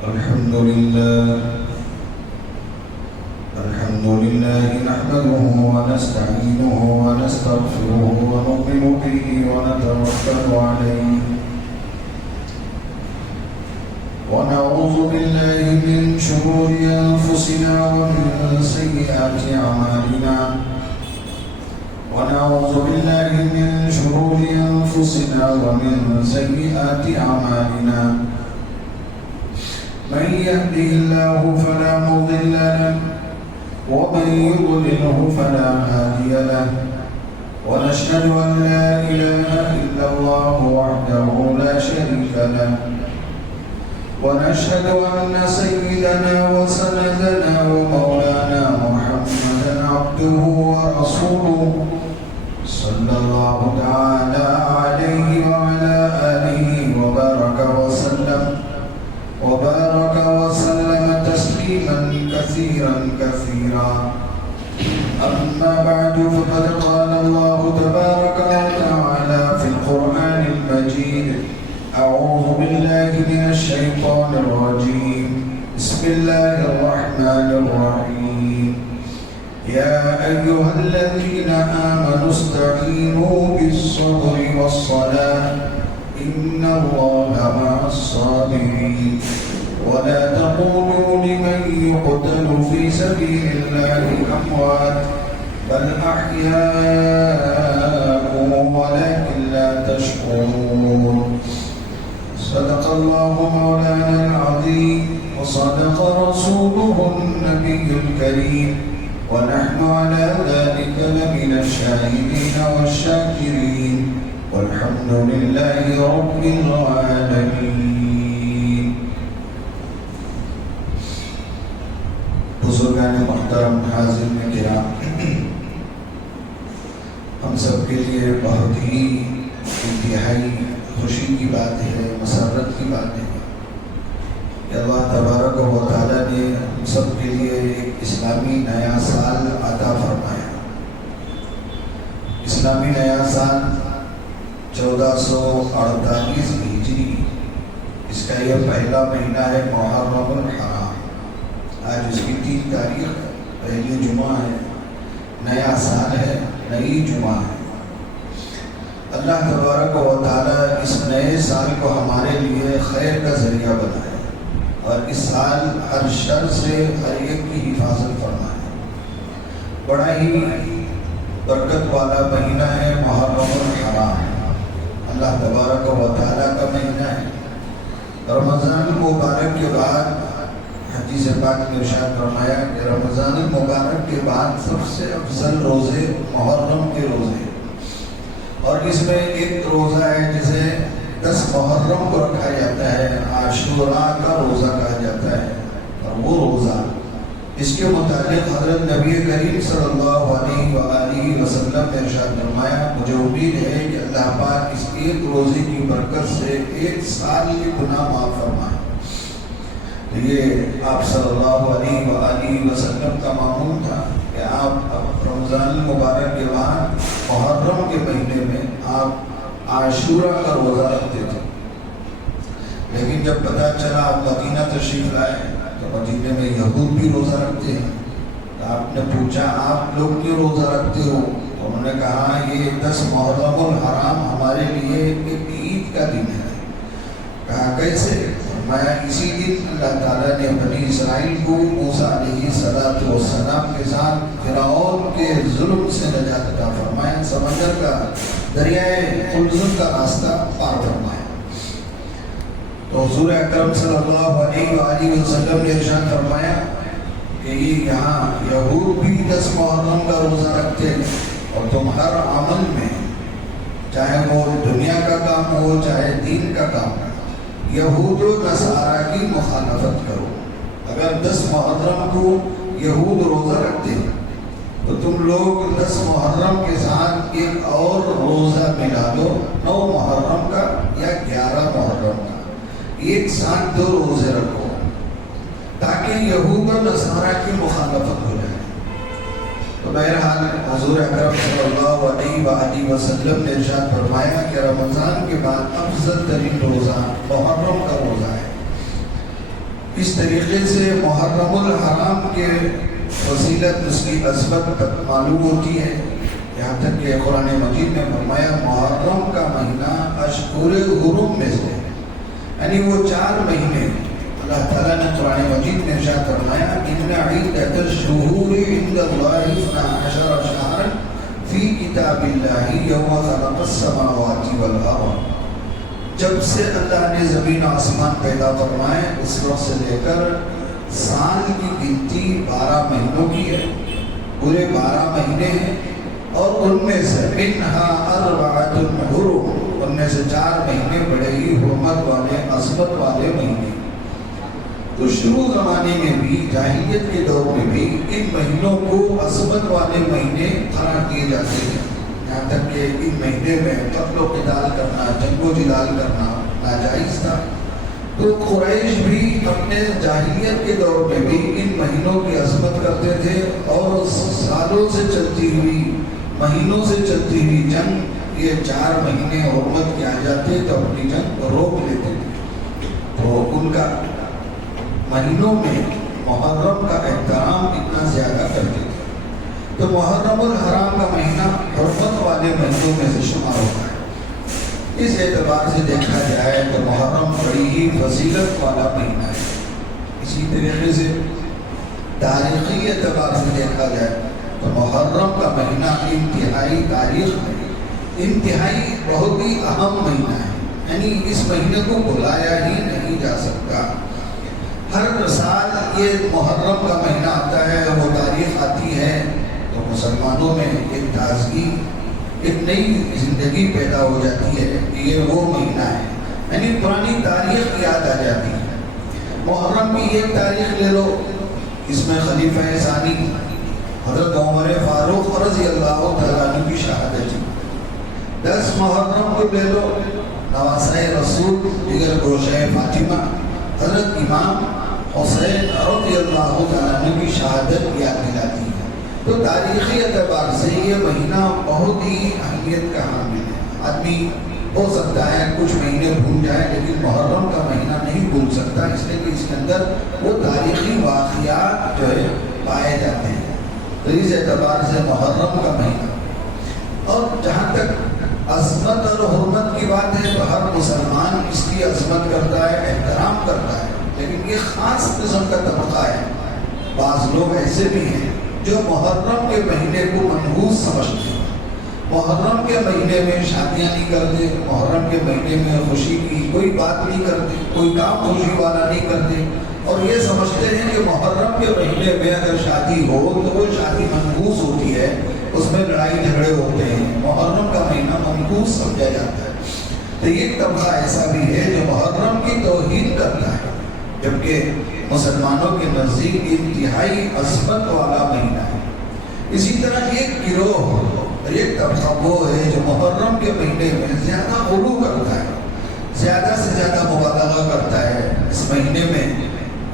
الحمد لله نحمده ونستعينه ونستغفره ونؤمن به ونتوكل عليه ونعوذ بالله من شرور أنفسنا ومن سيئات أعمالنا من يهده الله فلا مضل له ومن يضلله فلا هادي له ونشهد أن لا إله إلا الله وحده لا شريك له ونشهد أن سيدنا وسندنا ومولانا محمدا عبده ورسوله صلى الله تعالى عليه وعلى آله وبارك وسلم تسليما كثيرا أما بعد فقد قال الله تبارك وتعالى في القرآن المجيد أعوذ بالله من الشيطان الرجيم بسم الله الرحمن الرحيم يا أيها الذين آمنوا استعينوا بالصبر والصلاة إن الله مع الصابرين ولا تقولوا لمن يقتل في سبيل الله أموات بل أحياء ولكن لا تشكرون صدق الله مولانا العظيم وصدق رسوله النبي الكريم ونحن على ذلك لمن الشاهدين والشاكرين والحمد لله رب العالمين. بزرگان محترم حاضرین کرام، ہم سب کے لیے بہت ہی انتہائی خوشی کی بات ہے، مسرت کی بات ہے کہ اللہ تبارک و تعالیٰ نے ہم سب کے لیے ایک اسلامی نیا سال عطا فرمایا۔ اسلامی نیا سال 1448 ہجری، اس کا یہ پہلا مہینہ ہے محرم الحرام۔ آج اس کی 3 تاریخ ہے، پہلی جمعہ ہے، نیا سال ہے، نئی جمعہ ہے۔ اللہ تبارک و تعالیٰ اس نئے سال کو ہمارے لیے خیر کا ذریعہ بنائے اور اس سال ہر شر سے ہر ایک کی حفاظت فرمائے۔ بڑا ہی برکت والا مہینہ ہے محرم الحرام، اللہ تبارک و تعالیٰ کا مہینہ ہے۔ رمضان المبارک کے بعد حدیث پاک نے ارشاد فرمایا کہ رمضان المبارک کے بعد سب سے افضل روزے محرم کے روزے، اور اس میں ایک روزہ ہے جسے 10 محرم کو رکھا جاتا ہے، عاشوراء کا روزہ کہا جاتا ہے۔ اور وہ روزہ، اس کے متعلق حضرت نبی کریم صلی اللہ علیہ وآلہ وسلم نے ارشاد فرمایا، مجھے امید ہے کہ اللہ پاک اس ایک روزے کی برکت سے 1 سال کے گناہ معاف فرمائے۔ یہ آپ صلی اللہ علیہ وآلہ وسلم کا معمول تھا کہ آپ رمضان المبارک کے بعد محرم کے مہینے میں آپ عاشوراء کا روزہ رکھتے تھے۔ لیکن جب پتہ چلا آپ مدینہ تشریف لائے تو مدینہ میں یہود بھی روزہ رکھتے ہیں، تو آپ نے پوچھا آپ لوگ کیوں روزہ رکھتے ہو؟ تو انہوں نے کہا یہ 10 محرم الحرام ہمارے لیے ایک عید کا دن ہے۔ کہا کیسے؟ فرمایا اسی دن اللہ تعالیٰ نے بنی اسرائیل کو موسیٰ علیہ السلام کے ساتھ فرعون کے ظلم سے نجات عطا فرمایا، سمندر کا دریائے قلزم کا راستہ پار فرمایا۔ تو حضور اکرم صلی اللہ علیہ وآلہ وسلم نے ارشاد فرمایا کہ یہ یہاں یہود بھی 10 محرم کا روزہ رکھتے ہیں، اور تم ہر عمل میں، چاہے وہ دنیا کا کام ہو چاہے دین کا کام ہو، یہود و نصارہ کی مخالفت کرو۔ اگر 10 محرم کو یہود روزہ رکھتے ہیں تو تم لوگ 10 محرم کے ساتھ ایک اور روزہ ملا دو، 9 محرم کا یا 11 محرم کا، ایک ساتھ 2 روزے رکھو تاکہ یہود و نصارہ کی مخالفت ہو جائے۔ تو بہرحال حضور اکرم صلی اللہ علیہ وآلہ وسلم نے ارشاد فرمایا کہ رمضان کے بعد افضل ترین روزہ محرم کا روزہ ہے۔ اس طریقے سے محرم الحرام کے فضیلت، اس کی عظمت معلوم ہوتی ہے، یہاں تک کہ قرآن مجید نے فرمایا محرم کا مہینہ اشہر حرم میں سے، یعنی وہ 4 مہینے اللہ تعالیٰ نے قرآن مجید میں ارشاد فرمایا ان عدۃ الشہور عند اللہ 12 شہرا فی کتاب اللہ یوم خلق السماوات والارض، جب سے اللہ نے زمین و آسمان پیدا فرمائے اس وقت سے لے کر سال کی گنتی 12 مہینوں کی ہے، پورے 12 مہینے ہیں، اور ان میں سے منہا 4 حرم، ان میں سے 4 مہینے بڑے ہی حرمت والے، عظمت والے مہینے۔ تو شروع زمانے میں بھی، جاہلیت کے دور میں بھی ان مہینوں کو عظمت والے مہینے قرار دیے جاتے ہیں، یہاں تک کہ ان مہینے میں قتل و قتال کرنا، جنگ و جدال کرنا ناجائز تھا۔ تو قریش بھی اپنے جاہلیت کے دور میں بھی ان مہینوں کی عظمت کرتے تھے، اور سالوں سے چلتی ہوئی، مہینوں سے چلتی ہوئی جنگ، یہ 4 مہینے حرمت کے آ جاتے تو اپنی جنگ روک لیتے تھے۔ تو ان کا مہینوں میں محرم کا احترام اتنا زیادہ کرتے تھے۔ تو محرم الحرام کا مہینہ حرمت والے مہینوں میں سے شمار ہوتا ہے۔ اس اعتبار سے دیکھا جائے تو محرم بڑی ہی فضیلت والا مہینہ ہے۔ اسی طریقے سے تاریخی اعتبار سے دیکھا جائے تو محرم کا مہینہ انتہائی تاریخ میں انتہائی بہت ہی اہم مہینہ ہے، یعنی اس مہینے کو بھلایا ہی نہیں جا سکتا۔ ہر سال یہ محرم کا مہینہ آتا ہے، وہ تاریخ آتی ہے تو مسلمانوں میں ایک تازگی، ایک نئی زندگی پیدا ہو جاتی ہے کہ یہ وہ مہینہ ہے، یعنی پرانی تاریخ یاد آ جاتی ہے۔ محرم کی ایک تاریخ لے لو، اس میں خلیفہ ثانی حضرت عمر فاروق رضی اللہ تعالیٰ عنہ کی شہادت ہے۔ 10 محرم کو لے لو، نواسۂ رسول دیگر گوشۂ فاطمہ حضرت امام حسین رضی اللہ تعالیٰ عنہ کی شہادت یاد دلاتی ہے۔ تو تاریخی اعتبار سے یہ مہینہ بہت ہی اہمیت کا حامل ہے۔ آدمی ہو سکتا ہے کچھ مہینے بھول جائے، لیکن محرم کا مہینہ نہیں بھول سکتا، اس لیے کہ اس کے اندر وہ تاریخی واقعات جو ہے پائے جاتے ہیں۔ تو اس اعتبار سے محرم کا مہینہ، اور جہاں تک عظمت اور حرمت کی بات ہے تو ہر مسلمان اس کی عظمت کرتا ہے، احترام کرتا ہے، لیکن یہ خاص قسم کا طبقہ ہے۔ بعض لوگ ایسے بھی ہیں جو محرم کے مہینے کو منحوس سمجھتے ہیں، محرم کے مہینے میں شادیاں نہیں کرتے، محرم کے مہینے میں خوشی کی کوئی بات نہیں کرتے، کوئی کام خوشی والا نہیں کرتے، اور یہ سمجھتے ہیں کہ محرم کے مہینے میں اگر شادی ہو تو وہ شادی منحوس ہوتی ہے، اس میں لڑائی جھگڑے ہوتے ہیں، محرم کا مہینہ منحوس سمجھا جاتا ہے۔ تو یہ طبقہ ایسا بھی ہے جو محرم کی توہین کرتا ہے، جبکہ مسلمانوں کے نزدیک انتہائی عظمت والا مہینہ ہے۔ اسی طرح ایک گروہ، ایک طبقہ وہ ہے جو محرم کے مہینے میں زیادہ غلو کرتا ہے، زیادہ سے زیادہ مبالغہ کرتا ہے، اس مہینے میں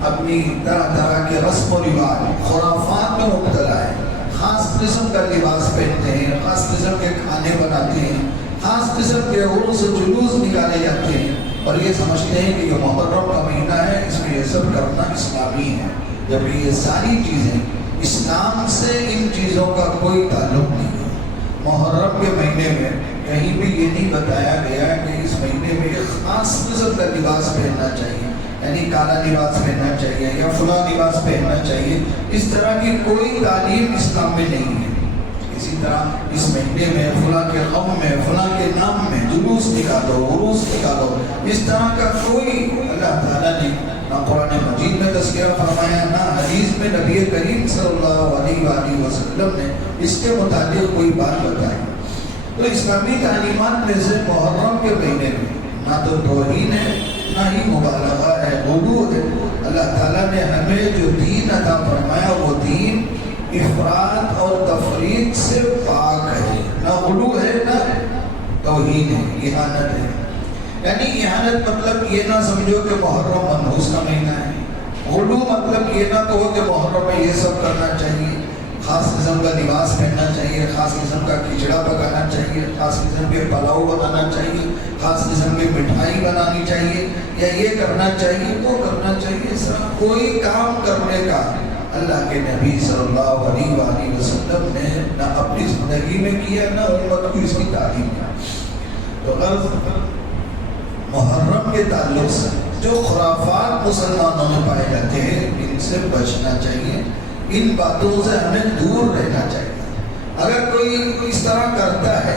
اپنی طرح طرح کے رسم و رواج، خرافات میں مبتلا ہے، خاص قسم کا لباس پہنتے ہیں، خاص قسم کے کھانے بناتے ہیں، خاص قسم کے عرس و جلوس نکالے جاتے ہیں، اور یہ سمجھتے ہیں کہ یہ محرم کا مہینہ ہے، اس میں یہ سب کرنا اسلامی ہے، جبکہ یہ ساری چیزیں اسلام سے ان چیزوں کا کوئی تعلق نہیں ہے۔ محرم کے مہینے میں کہیں بھی یہ نہیں بتایا گیا کہ اس مہینے میں ایک خاص قسم کا لباس پہننا چاہیے، یعنی کالا لباس پہننا چاہیے یا فلاں لباس پہننا چاہیے، اس طرح کی کوئی تعلیم اسلام میں نہیں ہے۔ اسی طرح اس مہینے میں فلاں کے غم میں، فلاں کے نام میں جلوس نکالو، عروس نکالو، اس طرح کا کوئی اللہ تعالیٰ نے نہ قرآن مجید میں تذکرہ فرمایا، نہ حدیث میں نبی کریم صلی اللہ علیہ وآلہ وسلم نے اس کے متعلق کوئی بات بتائی۔ تو اسلامی تعلیمات میں سے محرم کے مہینے میں نہ تو توہین ہے، نہ ہی مبالغہ ہے، غلو ہے۔ اللہ تعالیٰ نے ہمیں جو دین عطا فرمایا وہ دین افراط اور تفریط سے پاک ہے، نہ غلو ہے نہ توہین ہے، اہانت ہے۔ یعنی اہانت مطلب یہ نہ سمجھو کہ محرم منحوس کا مہینہ ہے، غلو مطلب یہ نہ کہو کہ محرم میں یہ سب کرنا چاہیے، خاص قسم کا لباس پہننا چاہیے، خاص قسم کا کھچڑا پکانا چاہیے، خاص قسم کے پلاؤ بنانا چاہیے، خاص قسم کی مٹھائی بنانی چاہیے، یا یہ کرنا چاہیے وہ کرنا چاہیے. سب کوئی کام کرنے کا اللہ کے نبی صلی اللہ علیہ وآلہ وسلم نے نہ اپنی زندگی میں کیا، نہ امت کو اس کی تعلیم کی. تو غرض محرم کے تعلق سے جو خرافات مسلمانوں میں پائے جاتے ہیں ان سے بچنا چاہیے، ان باتوں سے ہمیں دور رہنا چاہیے. اگر کوئی اس طرح کرتا ہے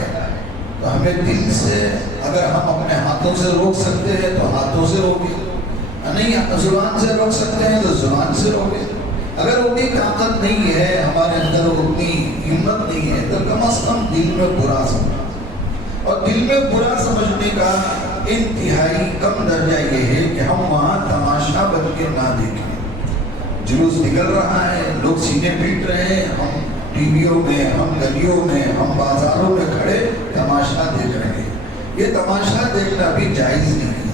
تو ہمیں دل سے، اگر ہم اپنے ہاتھوں سے روک سکتے ہیں تو ہاتھوں سے روکیں، نہیں زبان سے روک سکتے ہیں تو زبان سے روکیں. اگر اتنی طاقت نہیں ہے ہمارے اندر، اتنی ہمت نہیں ہے، تو کم از کم دل میں برا سمجھیں. اور دل میں برا سمجھنے کا انتہائی کم درجہ یہ ہے کہ ہم وہاں تماشا بن کے نہ دیکھیں. جلوس نکل رہا ہے، لوگ سینے پیٹ رہے ہیں، ہم ٹی ویوں میں، ہم گلیوں میں، ہم بازاروں میں کھڑے تماشا دیکھ رہے ہیں. یہ تماشا دیکھنا بھی جائز نہیں ہے.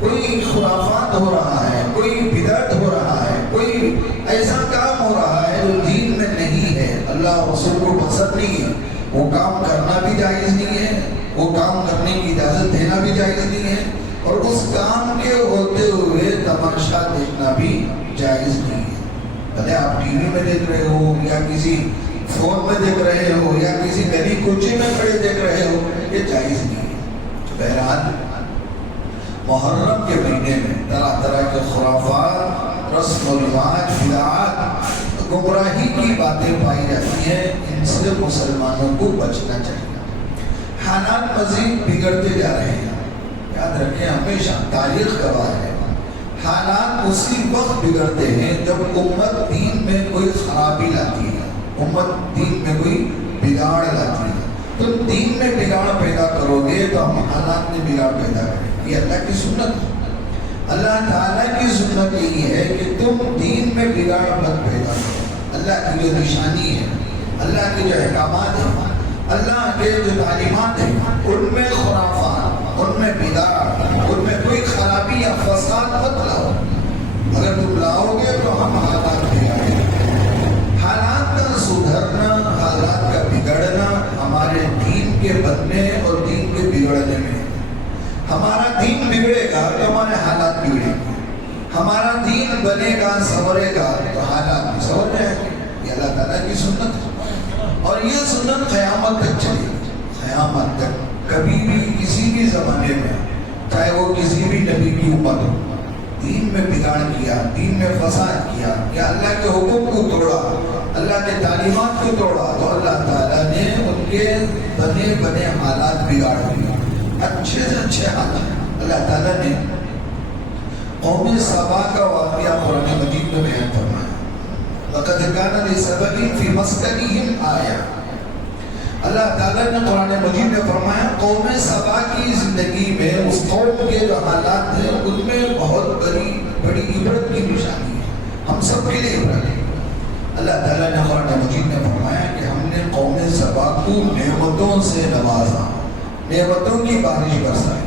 کوئی خرافات ہو رہا ہے، کوئی بدعت ہو رہا ہے، کوئی ایسا کام ہو رہا ہے جو دین میں نہیں ہے، اللہ رسول کو پسند نہیں ہے، وہ کام کرنا بھی جائز نہیں ہے، وہ کام کرنے کی اجازت دینا بھی جائز نہیں ہے، اور اس کام کے ہوتے ہوئے تماشا دیکھنا بھی جائز نہیں ہے. بھلے آپ ٹی وی میں دیکھ رہے ہو، یا کسی فون میں دیکھ رہے ہو، یا کسی گلی کوچے میں کھڑے دیکھ رہے ہو، یہ جائز نہیں ہے. بہرحال محرم کے مہینے میں طرح طرح کے خرافات، رسم و رواج، بدعات، گمراہی کی باتیں پائی جاتی ہیں. ان سے مسلمانوں کو بچنا چاہیے. حالات مزید بگڑتے جا رہے ہیں. یاد رکھیں، ہمیشہ تاریخ گواہ ہے، حالات اسی وقت بگڑتے ہیں جب امت دین میں کوئی خرابی لاتی ہے، امت دین میں کوئی بگاڑ لاتی ہے. تم دین میں بگاڑ پیدا کرو گے تو ہم حالات میں بگاڑ پیدا کریں گے. یہ اللہ کی سنت ہے. اللہ تعالیٰ کی سنت یہی ہے کہ تم دین میں بگاڑ مت پیدا کرو. اللہ کی جو نشانی ہے، اللہ کے جو احکامات ہیں، اللہ کے جو تعلیمات ہیں، ان میں خرافات، ان میں بدعت، ان میں کوئی خرابی یا فساد مت لاؤ. اگر تم لاؤ گے تو ہم حالات بگاڑیں گے. حالات کا سدھرنا، حالات کا بگڑنا ہمارے دین کے بننے اور دین کے بگڑنے میں. ہمارا دین بگڑے گا تو ہمارے حالات بگڑیں گے. ہمارا دین بنے گا، سنورے گا تو حالات بھی سنور جائیں گے. یہ اللہ تعالیٰ کی سنت ہے، اور یہ سنت قیامت تک چلے گی. قیامت تک کبھی بھی کسی بھی زمانے میں، چاہے وہ کسی بھی نبی کی امت ہو، دین میں بگاڑ کیا، دین میں فساد کیا، یا اللہ کے حکم کو توڑا، اللہ کے تعلیمات کو توڑا، تو اللہ تعالیٰ نے ان کے بنے بنے حالات بگاڑ دیے. اچھے سے اچھے حالات اللہ تعالیٰ نے قوم سبا کا واقعہ قرآن مجید میں بیان فرمایا. لقد كان لسبأ في مسكنهم آية. اللہ تعالیٰ نے قرآن مجید میں فرمایا قوم سبا کی زندگی میں، اس قوم کے جو حالات ہیں ان میں بہت بڑی عبرت کی نشانی ہے، ہم سب کے لیے عبرت ہے. اللہ تعالیٰ نے قرآن مجید میں فرمایا کہ ہم نے قوم سبا کو نعمتوں سے نوازا، نعمتوں کی بارش برسائی.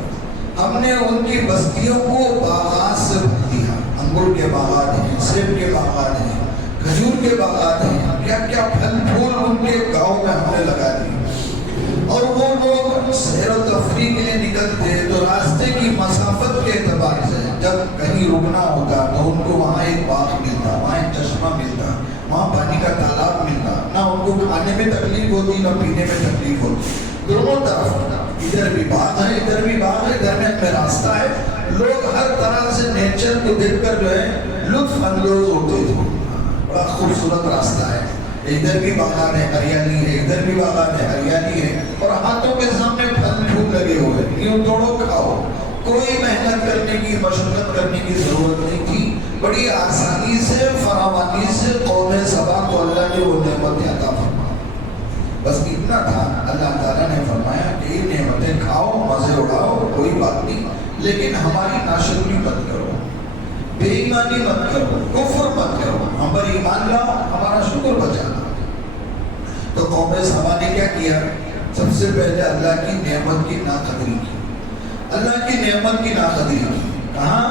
ہم نے ان کی بستیوں کو باغات سے بھر دیا. انگور کے باغات ہیں، سیب کے باغات ہیں، کھجور کے باغات ہیں، کیا کیا پھل پھول ان کے گاؤں میں ہم نے لگا دی. اور وہ لوگ سیر و تفریح کے لیے نکلتے تو راستے کی مسافت کے اعتبار سے جب کہیں رکنا ہوتا تو ان کو وہاں ایک باغ ملتا، وہاں ایک چشمہ ملتا، وہاں پانی کا تالاب ملتا. نہ ان کو کھانے میں تکلیف ہوتی، نہ پینے میں تکلیف ہوتی. دونوں طرف ادھر بھی باغ ہے، ادھر بھی باغ ہے، درمیان میں راستہ ہے. لوگ ہر طرح سے نیچر کو دیکھ کر جو ہے لطف اندوز ہوتے تھے. بڑا خوبصورت راستہ ہے، ادھر بھی باغات ہے، ہریالی ہے، ادھر بھی باغات ہے، ہریالی ہے، اور ہاتھوں کے سامنے پھل پھول لگے ہوئے، یوں توڑو کھاؤ. کوئی محنت کرنے کی، مشقت کرنے کی ضرورت نہیں تھی. بڑی آسانی سے، فراوانی سے قوم سبا کو اللہ نے وہ نعمتیں عطا فرمائی. بس اتنا تھا، اللہ تعالیٰ نے فرمایا کہ یہ نعمتیں کھاؤ، مزے اڑاؤ، کوئی بات نہیں، لیکن ہماری ناشکری مت کرو، بے ایمانی مت کرو، کفر مت کرو. ہم پر ایمان لاؤ، ہمارا شکر بچانا. تو قوم سبا نے کیا کیا؟ سب سے پہلے اللہ کی نعمت کی ناقدری کی. اللہ کی نعمت کی ناقدری کی. کہاں؟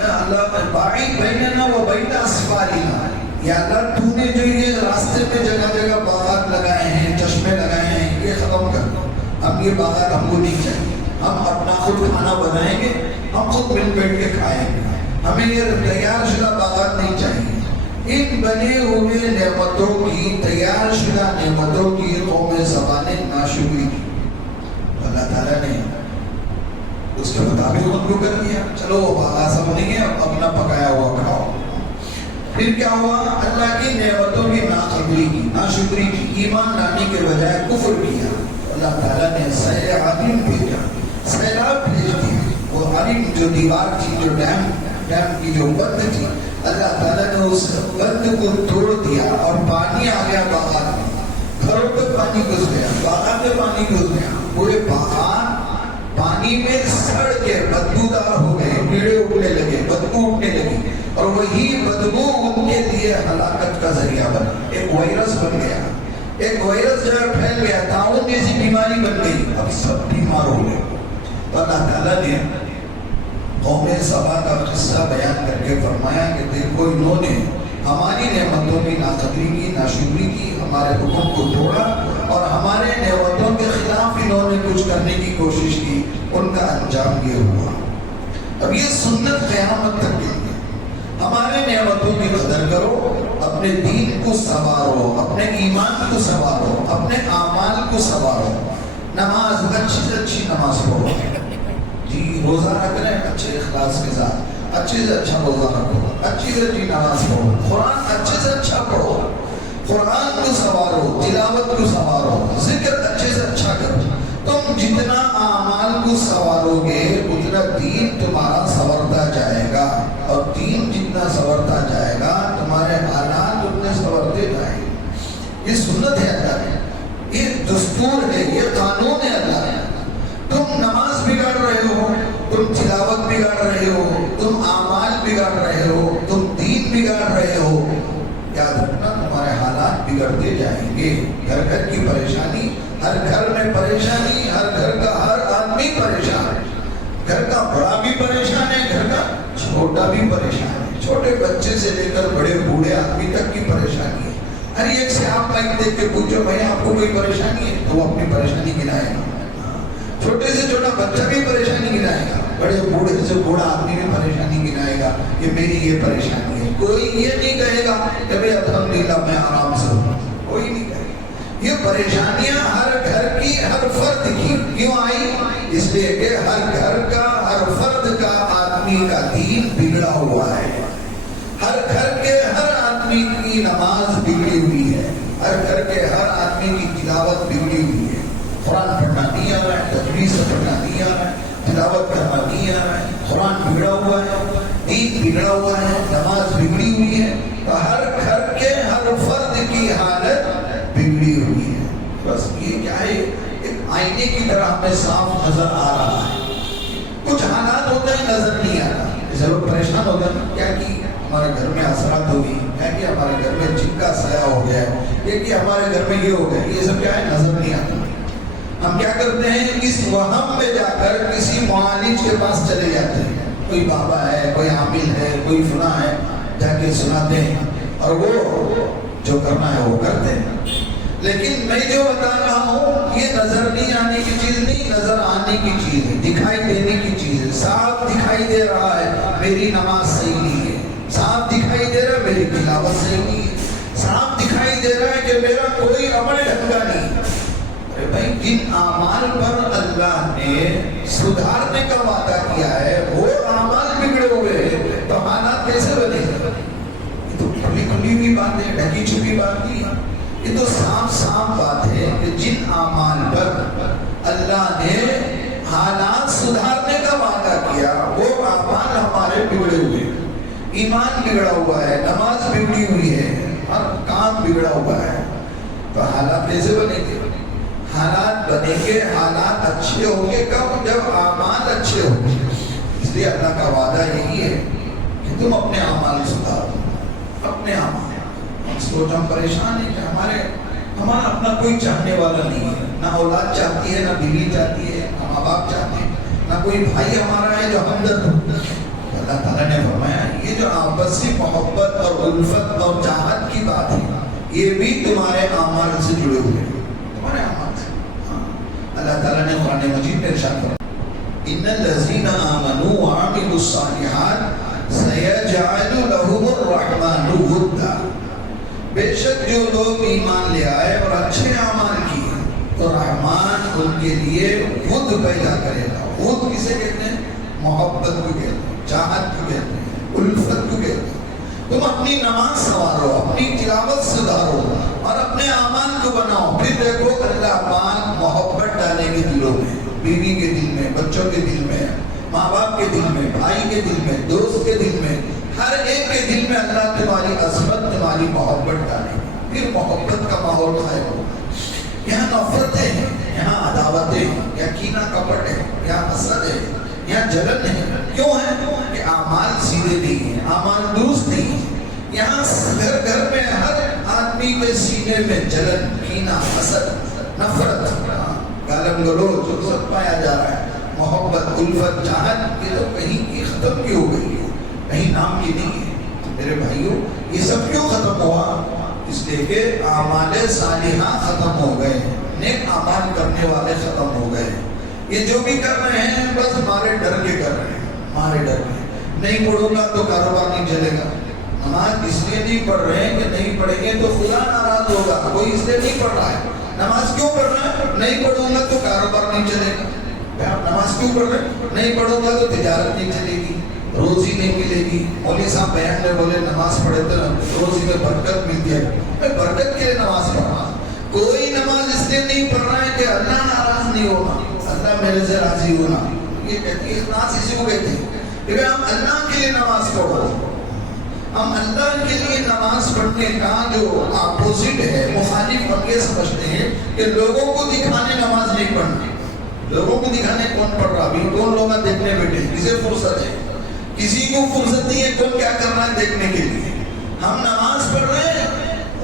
اللہ باعث بیننا و بین اسفارنا، یا اللہ تو نے جو یہ راستے میں جگہ جگہ باغات لگائے ہیں، چشمے لگائے ہیں، یہ ختم کر دو، اب یہ باغات ہم کو نہیں چاہیے، ہم اپنا خود کھانا بنائیں گے، ہم خود مل بیٹھ کے کھائیں گے، ہمیں یہ تیار شدہ باغات نہیں چاہیے۔ ان بنے ہوئے نعمتوں کی، تیار شدہ نعمتوں کی قوم سبا نے ناشکری کی، اللہ تعالیٰ نے اس کے مطابق ان کو کر دیا، چلو وہ باغات سب نہیں ہے، اپنا پکایا ہوا کھاؤ۔ پھر کیا ہوا؟ اللہ کی نعمتوں کی ناقدری کی، ناشکری کی، ایمان لانے کے بجائے کفر کیا، اللہ تعالیٰ نے سیل عظیم بھیجا، سیلاب بھیج دیا۔ وہ عظیم جو دیوار تھی، جو ڈیم کی جو بند تھی، اللہ تعالیٰ نے اس بند کو توڑ دیا اور پانی آ گیا باغات میں، گھروں پہ پانی گھس گیا، باغات میں پانی گھس گیا، پورے باغات پانی میں سڑ کے بدبودار ہو گئے، کیڑے اٹھنے لگے، بدبو اٹھنے لگی، اور وہی بدبو ان کے لیے ہلاکت کا ذریعہ بنا، ایک وائرس بن گیا، ایک وائرس جو ہے پھیل گیا، طاعون جیسی بیماری بن گئی، اب سب بیمار ہو گئے۔ تو اللہ تعالیٰ نے قوم سبا کا قصہ بیان کر کے فرمایا کہ دیکھو انہوں نے ہماری نعمتوں کی ناقدری کی، ناشکری کی، ہمارے حکم کو توڑا اور ہمارے نعمتوں کے خلاف انہوں نے کچھ کرنے کی کوشش کی، ان کا انجام یہ ہوا۔ اب یہ سنت قیامت تک کے لیے، ہمارے نعمتوں کی قدر کرو، اپنے دین کو سنوارو، اپنے ایمان کو سنوارو، اپنے اعمال کو سنوارو، نماز اچھی سے اچھی نماز پڑھو، جی روزہ رکھ رہے ہیں اچھے اخلاص کے ساتھ، اچھے سے اچھا روزہ رکھو، اچھی سے اچھی نماز پڑھو، قرآن اچھے سے اچھا پڑھو، قرآن کو سنوارو، تلاوت کو سنوارو، ذکر اچھے سے اچھا کرو۔ تم جتنا اعمال کو سنوارو گے اتنا دین تمہارا سنورتا جائے گا، اور دین جتنا سنورتا جائے گا تمہارے حالات اتنے سنورتے جائیں گے۔ یہ سنت ہے اللہ کی، یہ دستور ہے، یہ قانون ہے اللہ کا۔ تم نماز بگاڑ رہے ہو، تم تلاوت بگاڑ رہے ہو، تم اعمال بگاڑ رہے ہو، تم دین بگاڑ رہے ہو، یاد رکھنا تمہارے حالات بگڑتے جائیں گے۔ گھر گھر کی پریشانی، ہر گھر میں پریشانی، ہر گھر کا ہر آدمی پریشان ہے، گھر کا بڑا بھی پریشان ہے، گھر کا چھوٹا بھی پریشان ہے، چھوٹے بچے سے لے کر بڑے بوڑھے آدمی تک کی پریشانی ہے۔ ہر ایک سے آپ مائک دیکھ کے پوچھو بھائی آپ کو کوئی پریشانی ہے، تو وہ اپنی پریشانی گنائے گا۔ چھوٹے سے چھوٹا بچہ بھی پریشانی گنائے گا، بڑے بوڑھے سے بوڑھا آدمی بھی پریشانی گنائے گا کہ میری یہ پریشانی ہے۔ کوئی یہ نہیں کہے گا کہ بھائی الحمدللہ میں آرام سے ہوں، کوئی نہیں کہے گا۔ یہ پریشانیاں ہر گھر کی، ہر فرد کی کیوں آئی؟ اس لیے کہ ہر گھر کا، ہر فرد کا، آدمی کا دین بگڑا ہوا ہے، ہر گھر کے ہر آدمی کی نماز بگڑی ہوئی ہے، ہر گھر کے ہر آدمی کی تلاوت بگڑی ہوئی ہے، قرآن پڑھنا نہیں آ رہا ہے، تجوید سے پڑھنا نہیں آ رہا ہے، تلاوت کرنا نہیں آ رہا ہے، قرآن بگڑا ہوا ہے، دین بگڑا ہوا ہے، نماز بگڑی ہوئی ہے، تو ہر گھر کے ہر فرد کی حالت بگڑی ہوئی ہے۔ بس یہ کیا ہے، ایک آئینے کی طرح ہمیں صاف نظر آ رہا ہے، کچھ حالات ہوتے ہیں نظر نہیں آتا، جیسے لوگ پریشان ہوتے ہیں کیا کہ ہمارے گھر میں اثرات ہوگی، کیا کہ ہمارے گھر میں جن کا سایہ ہو گیا ہے، یہ کہ ہمارے گھر میں یہ ہو گیا، یہ سب کیا ہے نظر نہیں آتا۔ ہم کیا کرتے ہیں، اس وہم میں جا کر کسی معالج کے پاس چلے جاتے ہیں، کوئی بابا ہے، کوئی عامل ہے، کوئی فلاں ہے، جا کے سناتے ہیں اور وہ جو کرنا ہے وہ کرتے ہیں۔ لیکن میں جو بتا رہا ہوں یہ نظر نہیں آنے کی چیز نہیں، نظر آنے کی چیز ہے، دکھائی دینے کی چیز ہے۔ صاف دکھائی دے رہا ہے میری نماز صحیح نہیں ہے، صاف دکھائی دے رہا ہے میری تلاوت صحیح نہیں ہے، صاف دکھائی دے رہا ہے کہ میرا کوئی عمل ڈھنگ کا نہیں ہے۔ بھائی جن اعمال پر اللہ نے سدھارنے کا وعدہ کیا ہے وہ اعمال بگڑے ہوئے ہیں، تو حالات کیسے بنے؟ یہ تو کھلی کھلی ہوئی بات ہے، ڈھکی چھپی بات نہیں ہے، یہ تو صاف صاف بات ہے کہ جن اعمال پر اللہ نے حالات سدھارنے کا وعدہ کیا وہ اعمال ہمارے بگڑے ہوئے ہیں، ایمان بگڑا ہوا ہے، نماز بگڑی ہوئی ہے، ہر کام بگڑا ہوا ہے، تو حالات کیسے بنے گے؟ حالات بنے گے، حالات اچھے ہوں گے کب؟ جب اعمال اچھے ہوں گے۔ اس لیے اللہ کا وعدہ یہی ہے کہ تم اپنے اعمال سدھارو، اپنے اعمال۔ سوچ ہم پریشان ہیں کہ ہمارا اپنا کوئی چاہنے والا نہیں ہے، نہ اولاد چاہتی ہے، نہ بیوی چاہتی ہے، نہ ماں باپ چاہتے ہیں، نہ کوئی بھائی ہمارا ہے جو ہمدرد ہو۔ اللہ تعالیٰ نے فرمایا یہ جو آپ آپسی محبت اور الفت اور چاہت کی بات ہے، یہ بھی تمہارے اعمال سے جڑے ہوئے ہیں، تمہارے اعمال سے۔ اللہ تعالیٰ نے قرآن مجید میں ارشاد فرمایا ان الذین آمنوا وعملوا الصالحات سیجعل لهم الرحمن ودا، بے شک جو لوگ ایمان لے آئے اور اچھے اعمال کیے تو رحمان ان کے لیے ود پیدا کرے گا۔ ود کسے کہتے ہیں؟ محبت کو کہتے ہیں، چاہت کو کہتے ہیں، الفت کو کہتے ہیں۔ تم اپنی نماز سنوارو، اپنی تلاوت سدھارو اور اپنے اعمال کو بناؤ، پھر دیکھو اللہ پاک محبت ڈالیں گے دلوں میں، بیوی کے دل میں، بچوں کے دل میں، ماں باپ کے دل میں، بھائی کے دل میں، دوست کے دل میں، ہر ایک کے دل میں اللہ تمہاری عظمت، تمہاری محبت ڈالیں گے، پھر محبت کا ماحول قائم ہوگا۔ یہاں نفرتیں ہیں، یہاں عداوتیں ہیں، یہاں کینہ کپٹ ہے، یہاں حسد ہے، یہاں جلن ہے۔ کیوں ہے؟ کہ اعمال سیدھے نہیں ہیں، اعمال درست نہیں ہیں۔ یہاں گھر گھر میں ہر آدمی کے سینے میں جلن، کینہ، حسد، نفرت، گالم گلوچ سب پایا جا رہا ہے۔ محبت، الفت، چاہت یہ تو کہیں کی ختم کی ہو گئی ہے، کہیں نام کی نہیں ہے۔ میرے بھائیوں یہ سب کیوں ختم ہوا؟ اس لیے کہ اعمال صالحہ ختم ہو گئے، نیک اعمال کرنے والے ختم ہو گئے۔ یہ جو بھی کر رہے ہیں بس ہمارے ڈر کے کر رہے ہیں، ہمارے ڈر کے۔ نہیں پڑھوں گا تو کاروبار نہیں چلے گا، نماز اس لیے نہیں پڑھ رہے ہیں کہ نہیں پڑھیں گے تو خدا ناراض ہوگا، کوئی اس لیے نہیں پڑھ رہا ہے۔ نماز کیوں پڑھ رہا ہے؟ نہیں پڑھوں گا تو کاروبار نہیں چلے گا۔ آپ نماز کیوں پڑھ رہے ہیں؟ نہیں پڑھوں گا تو تجارت نہیں چلے گی، روزی نہیں ملے گی۔ مولوی صاحب بیان میں بولے نماز پڑھے تو روزی میں برکت ملتی ہے، میں برکت کے لیے نماز پڑھ رہا ہوں۔ کوئی نماز اس لیے نہیں پڑھ رہا ہے کہ اللہ ناراض نہیں ہوگا، اللہ میرے سے راضی ہونا۔ یہ کہتی ہے اخلاص اسی کو کہتے ہیں کہ ہم اللہ کے لیے نماز پڑھو۔ ہم اللہ کے لیے نماز پڑھنے کا جو اپوزٹ ہے، مخالف ہم یہ سمجھتے ہیں کہ لوگوں کو دکھانے نماز نہیں پڑھنا۔ لوگوں کو دکھانے کون پڑھ رہا؟ ابھی کون لوگ دیکھنے بیٹھے، کسے فرصت ہے؟ کسی کو فرصت نہیں ہے، کون کیا کر رہا ہے دیکھنے کے لیے۔ ہم نماز پڑھ رہے ہیں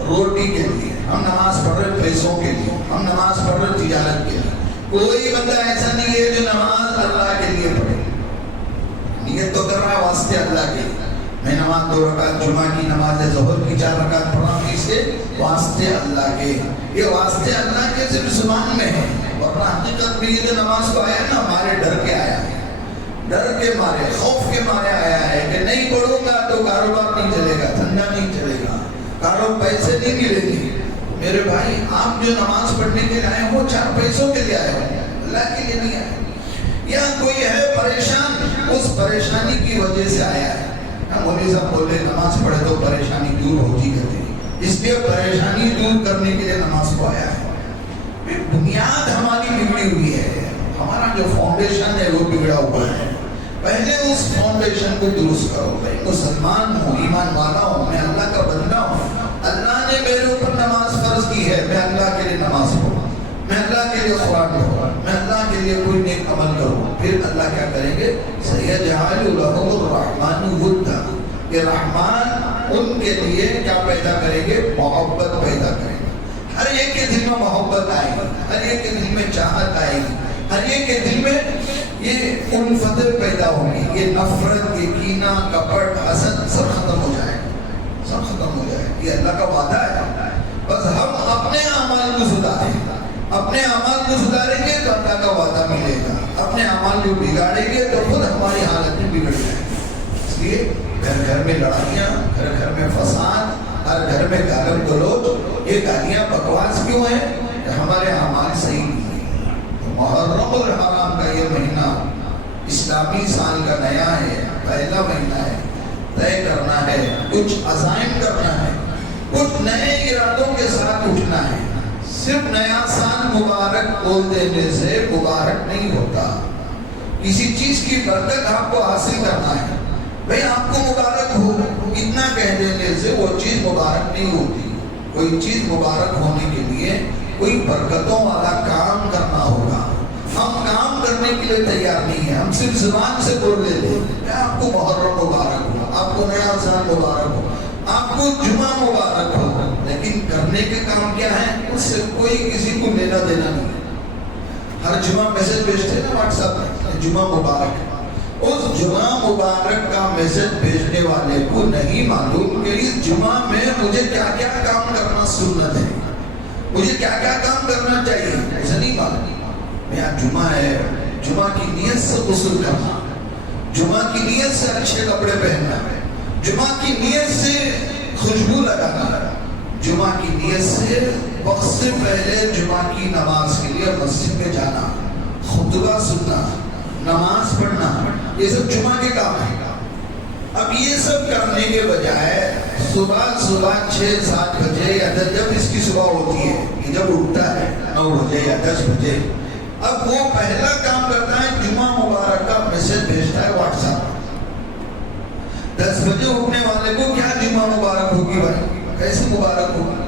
روٹی کے لیے، ہم نماز پڑھ رہے ہیں پیسوں کے لیے، ہم نماز پڑھ رہے ہیں تجارت کے لیے۔ کوئی بندہ ایسا نہیں ہے جو نماز اللہ کے لیے پڑھے، نیت تو کر رہا ہے واسطے اللہ کے۔ میں نماز 2 رکعت جمعہ کی، نماز ظہر کی 4 رکعت پڑھا، کسے؟ واسطے اللہ کے۔ یہ واسطے اللہ کے صرف زبان میں ہے، اور حقیقت میں یہ جو نماز کو آیا نا ہمارے ڈر کے آیا ہے، ڈر کے مارے، خوف کے مارے آیا ہے کہ نہیں پڑھوں گا تو کاروبار نہیں چلے گا، دھندا نہیں چلے گا، پیسے نہیں ملیں گے۔ میرے بھائی آپ جو نماز پڑھنے کے لیے آئے ہو 4 پیسوں کے لیے آئے ہو، اللہ کے لیے نہیں آئے۔ یا کوئی ہے پریشان، اس پریشانی کی وجہ سے آیا ہے۔ مولوی صاحب بولے نماز پڑھے تو پریشانی دور ہوتی کہتے ہیں، اس لیے پریشانی دور کرنے کے لیے نماز کو آیا ہے۔ بنیاد ہماری بگڑی ہوئی ہے، ہمارا جو فاؤنڈیشن ہے وہ بگڑا ہوا ہے۔ پہلے اس فاؤنڈیشن کو درست کرو۔ میں مسلمان ہوں، ایمان والا ہوں، میں اللہ کا بندہ ہوں، اللہ نے میرے اوپر نماز فرض کی ہے، میں اللہ کے لیے نماز پڑھوں، میں اللہ کے لیے قرآن پڑھوں، میں اللہ کے لیے کوئی نیک عمل کروں۔ پھر اللہ کیا کریں گے؟ سیجعل لهم الرحمن ودا، کہ رحمان ان کے لیے کیا پیدا کریں گے؟ محبت پیدا کریں گے۔ ہر ایک کے دل میں محبت آئے گی، ہر ایک کے دل میں چاہت آئے گی، ہر ایک کے دل میں یہ الفتیں پیدا ہوگی، یہ نفرت، یہ کینہ، کپٹ، حسد سب ختم ہو جائے گا، سب ختم ہو جائے گا۔ یہ اللہ کا وعدہ ہے۔ بس ہم اپنے اعمال کو سدھاریں، اپنے اعمال کو سدھاریں گے تو اللہ کا وعدہ ملے گا، اپنے اعمال کو بگاڑیں گے تو خود ہماری حالت میں بگڑ جائے گی۔ اس لیے گھر گھر میں لڑائیاں، گھر گھر میں فساد، ہر گھر میں گالم گلوچ، یہ گالیاں بکواس کیوں ہیں؟ کہ ہمارے اعمال صحیح نہیں ہیں۔ محرم الحرام کا یہ مہینہ اسلامی سال کا نیا ہے، پہلا مہینہ ہے، طے کرنا ہے، کچھ عزائم کرنا ہے، کچھ نئے ارادوں کے ساتھ اٹھنا ہے۔ صرف نیا سال مبارک بول دینے سے مبارک نہیں ہوتا، کسی چیز کی برکت آپ کو حاصل کرنا ہے۔ بھئی آپ کو مبارک ہو اتنا کہہ دینے سے وہ چیز مبارک نہیں ہوتی۔ کوئی چیز مبارک ہونے کے لیے کوئی برکتوں والا کام کرنا ہوگا۔ ہم کام کرنے کے لیے تیار نہیں ہیں، ہم صرف زبان سے بول لیتے ہیں کہ آپ کو محرم مبارک ہو، آپ کو نیا سال مبارک ہو، آپ کو جمعہ مبارک ہو، لیکن کرنے کے کام کیا ہے؟ اس سے کوئی کسی کو لینا دینا نہیں۔ ہر جمعہ میسج بھیجتے ہیں نا واٹس ایپ میں، جمعہ مبارک، اس جمعہ مبارک کا میسج بھیجنے والے کو نہیں معلوم کہ اس جمعہ میں مجھے کیا کیا کام کرنا سنت ہے، مجھے کیا کیا کام کرنا چاہیے، اسے نہیں معلوم۔ یہاں جمعہ ہے، جمعہ کی نیت سے غسل کرنا، جمعہ کی نیت سے اچھے کپڑے پہننا، جمعہ کی نیت سے خوشبو لگانا، جمعہ کی نیت سے وقت سے پہلے جمعہ کی نماز کے لیے مسجد میں جانا، خطبہ سننا، نماز پڑھنا، یہ سب جمعہ کے کام ہیں۔ اب یہ سب کرنے کے بجائے صبح 6-7 بجے یا جب اس کی صبح ہوتی ہے، یہ جب اٹھتا ہے 9 بجے یا 10 بجے، اب وہ پہلا کام کرتا ہے جمعہ مبارک کا میسج بھیجتا ہے واٹس ایپ۔ 10 بجے اٹھنے والے کو کیا جمعہ مبارک ہوگی بھائی، کیسے مبارک ہوگا؟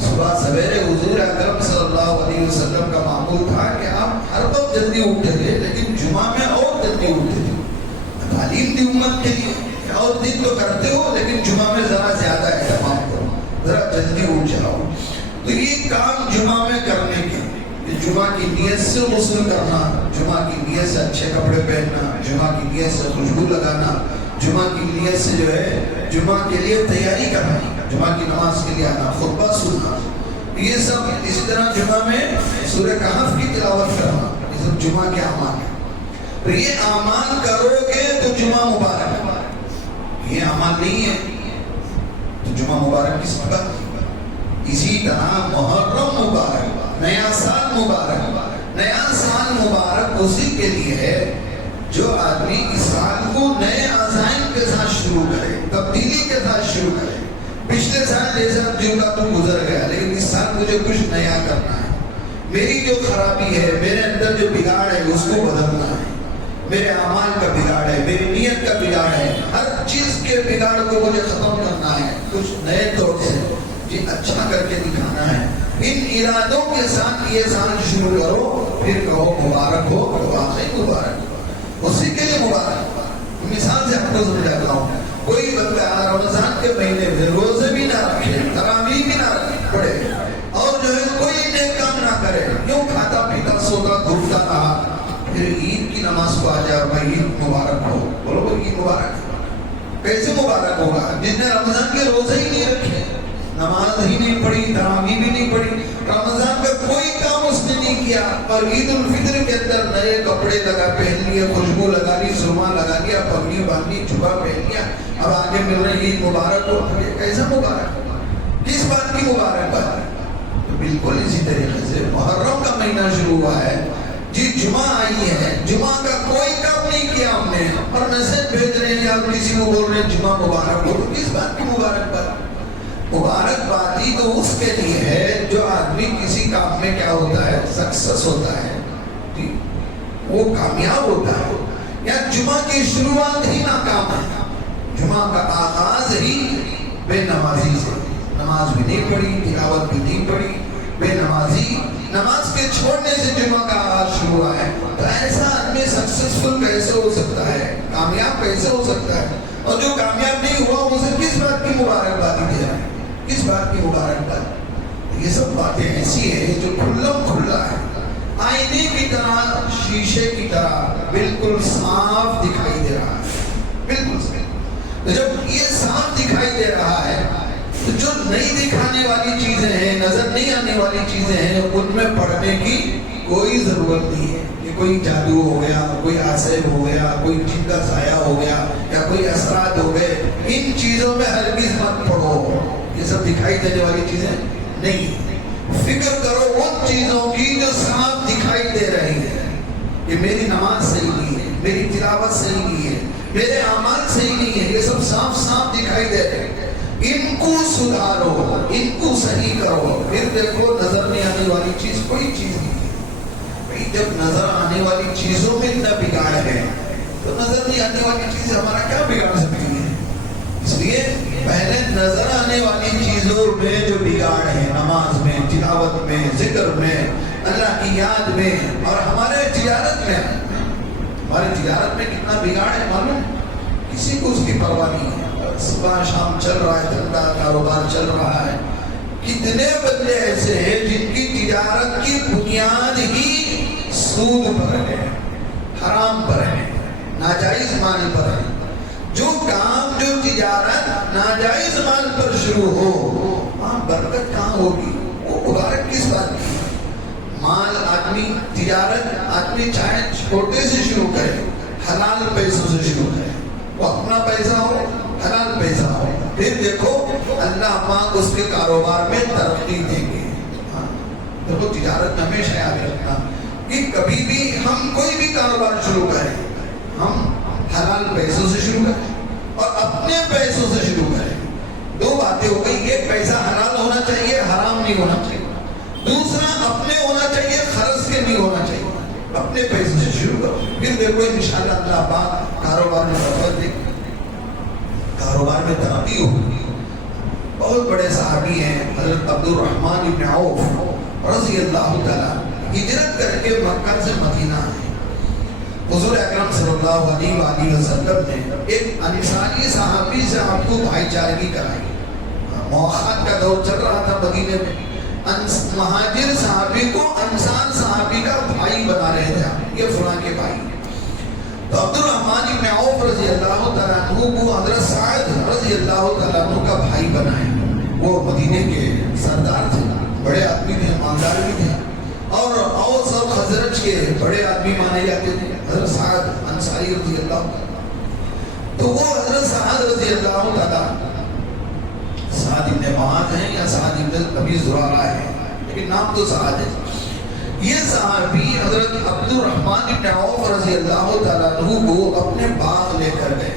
صبح سویرے حضور اکرم صلی اللہ علیہ وسلم کا معمول تھا کہ آپ ہر وقت جلدی اٹھتے تھے، لیکن جمعہ میں اور جلدی اٹھتے تھے۔ تعلیم دی امت کے لیے اور دن تو کرتے ہو، لیکن جمعہ میں ذرا زیادہ اہتمام کرو، ذرا جلدی اٹھ جاؤ۔ تو یہ کام جمعہ میں کرنے کے، جمعہ کی نیت سے غسل کرنا، جمعہ کی نیت سے اچھے کپڑے پہننا، جمعہ کی نیت سے خوشبو لگانا، جمعہ کی نیت سے جو ہے جمعہ کے لیے تیاری کرنا، جمعہ کی نماز کے لیے آنا، خطبہ سننا، یہ سب اسی طرح جمعہ میں سورہ کہف کی تلاوت کرنا، یہ سب جمعہ کے اعمال ہیں۔ تو یہ اعمال کرو گے تو جمعہ مبارک، یہ اعمال نہیں ہے تو جمعہ مبارک کس وقت؟ اسی طرح محرم مبارک، نیا سال مبارک، نیا سال مبارک اسی کے لیے ہے جو آدمی اس سال کو نئے عزائم کے ساتھ شروع کرے، تبدیلی کے ساتھ شروع کرے۔ پچھلے سال جیسا جیولا تو گزر گیا، لیکن اس سال مجھے کچھ نیا کرنا ہے، میری جو خرابی ہے، میرے اندر جو بگاڑ ہے اس کو بدلنا ہے، میرے اعمال کا بگاڑ ہے، میری نیت کا بگاڑ ہے، ہر چیز کے بگاڑ کو مجھے ختم کرنا ہے، کچھ نئے طور سے جی اچھا کر کے دکھانا ہے۔ ان ارادوں کے ساتھ یہ سال شروع کرو، پھر کہو مبارک ہو، واقعی مبارک ہو، اسی کے لیے مبارک۔ مثال سے آپ کو سمجھاتا ہوں، کوئی بندہ رمضان کے مہینے میں روزے بھی نہ رکھے، تراویح بھی نہ پڑھے، اور جو ہے کوئی نیک کام نہ کرے، یوں کھاتا پیتا سوتا گھومتا رہا، پھر عید کی نماز کو آ جائے بھائی عید مبارک ہو، بولو عید مبارک، کیسے مبارک ہوگا؟ جس نے رمضان کے روزے ہی نہیں رکھے، نماز ہی نہیں پڑھی، تراویح بھی نہیں پڑھی، رمضان کا کوئی کام اس نے نہیں کیا، اور عید الفطر کے اندر نئے کپڑے پہن لیے، خوشبو لگا لی، سرما لگا لیا، پگڑی باندھی، جھبا پہن لیا، اب آگے مل رہے عید مبارک ہو، کیسا مبارک ہوگا؟ کس بات کی مبارک بات ہے؟ تو بالکل اسی طریقے سے محرم کا مہینہ شروع ہوا ہے جی، جمعہ آئی ہے، جمعہ کا کوئی کام نہیں کیا ہم نے، اور میسج بھیج رہے ہیں یا کسی کو بول رہے ہیں جمعہ مبارک ہو، تو کس بات کی مبارک بات؟ مبارک بادی تو اس کے لیے ہے جو آدمی کسی کام میں کیا ہوتا ہے، سکسس ہوتا ہے، وہ کامیاب ہوتا ہے۔ یا جمعہ کی شروعات ہی ناکام ہے، جمعہ کا آغاز ہی بے نمازی سے، نماز بھی نہیں پڑھی، تلاوت بھی نہیں پڑھی، بے نمازی، نماز کے چھوڑنے سے جمعہ کا آغاز شروع ہوا ہے، تو ایسا آدمی سکسسفل کیسے ہو سکتا ہے، کامیاب کیسے ہو سکتا ہے؟ اور جو کامیاب نہیں ہوا اسے کس بات کی مبارکبادی دے رہا ہے، کس بات کی مبارکباد؟ یہ سب باتیں ایسی ہیں جو کھلم کھلا ہے، آئینے کی طرح، شیشے کی طرح بالکل صاف دکھائی دے رہا ہے، بالکل صاف۔ تو جب یہ صاف دکھائی دے رہا ہے تو جو نہیں دکھانے والی چیزیں ہیں، نظر نہیں آنے والی چیزیں ہیں، ان میں پڑھنے کی کوئی ضرورت نہیں ہے کہ کوئی جادو ہو گیا، کوئی آسیب ہو گیا، کوئی جن کا سایہ ہو گیا، یا کوئی اثرات ہو گئے، ان چیزوں میں ہرگز مت پڑھو، یہ سب دکھائی دینے والی چیزیں نہیں۔ فکر کرو ان چیزوں کی جو صاف دکھائی دے رہی ہے کہ میری نماز صحیح نہیں ہے، میری تلاوت صحیح نہیں ہے، میرے اعمال صحیح نہیں ہے، یہ سب صاف صاف دکھائی دے رہے ہیں، ان کو سدھارو، ان کو صحیح کرو، پھر دیکھو نظر نہیں آنے والی چیز کوئی چیز نہیں ہے۔ جب نظر آنے والی چیزوں میں اتنا بگاڑ ہے تو نظر نہیں آنے والی چیز ہمارا کیا بگاڑ سکتی ہے؟ اس لیے پہلے نظر آنے والی چیزوں میں جو بگاڑ ہے، نماز میں، تلاوت میں، ذکر میں، اللہ کی یاد میں، اور ہمارے تجارت میں، ہمارے تجارت میں کتنا بگاڑ ہے معلوم؟ کسی کو اس کی پرواہ نہیں ہے، صبح شام چل رہا ہے، دھندا کاروبار چل رہا ہے۔ کتنے بندے ایسے ہیں جن کی تجارت کی بنیاد ہی سود پر ہے، حرام پر ہے، ناجائز مال پر ہے. جو کام جو تجارت ناجائز مال پر شروع ہو وہاں برکت کہاں ہوگی؟ وہ مبارک کس بات کی؟ مال آدمی تجارت آدمی چاہے چھوٹے سے شروع کرے، حلال پیسوں سے شروع کرے، وہ اپنا پیسہ ہو، حلال پیسہ ہو، پھر دیکھو اللہ پاک اس کے کاروبار میں ترقی دیں گے. دیکھو تجارت میں ہمیشہ یاد رکھنا کہ کبھی بھی ہم کوئی بھی کاروبار شروع کریں ہم حلال پیسوں سے شروع کریں اور اپنے پیسوں سے شروع کریں. دو باتیں ہو گئی، ایک پیسہ حلال ہونا چاہیے، حرام نہیں ہونا چاہیے. دوسرا اپنے ہونا چاہیے، خرچ کے نہیں ہونا چاہیے. اپنے پیسے سے شروع کرو، پھر دیکھو انشاءاللہ اللہ پاک کاروبار میں برکت دے گا، کاروبار میں ترقی ہوگی. بہت بڑے صحابی ہیں حضرت عبد الرحمن ابن عوف رضی اللہ تعالیٰ، ہجرت کر کے مکہ سے مدینہ آئے. حضور اکرم صلی اللہ علیہ وآلہ وسلم نے ایک انصاری صحابی سے آپ کو بھائی چارگی کرائی. مواخات کا دور چل رہا تھا مدینے میں. مہاجر صحابی کو انصار صحابی کا بھائی بنا رہے تھے، یہ فلاں کے بھائی. تو عبد الرحمن ابن عوف رضی اللہ تعالیٰ عنہ کو حضرت سعد رضی اللہ تعالیٰ عنہ کا بھائی بنائے. وہ مدینے کے سردار تھے، بڑے آدمی تھے، مالدار بھی تھے، اور اوس اور خزرج کے بڑے آدمی مانے جاتے تھے. حضرت سعد انصاری رضی اللہ تعالیٰ، تو وہ حضرت سعد رضی اللہ تعالیٰ سعد ابن معاذ ہیں یا سعد ابن ابی زرارہ ہیں، لیکن نام تو سعد ہے. یہ صحابی حضرت عبد الرحمن ابن عوف رضی اللہ تعالیٰ عنہ کو اپنے باغ لے کر گئے.